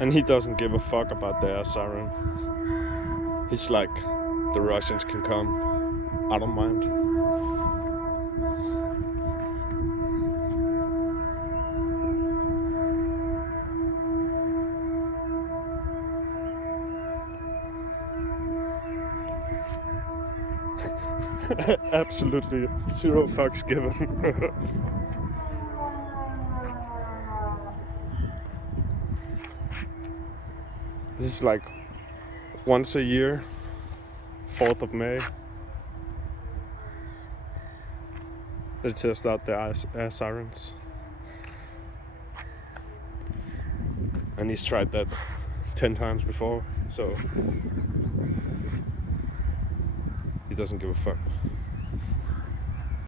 And he doesn't give a fuck about the air siren. He's like, the Russians can come. I don't mind. Absolutely zero fucks given. This is like once a year, 4th of May. They test out the air sirens. And he's tried that 10 times before, so he doesn't give a fuck.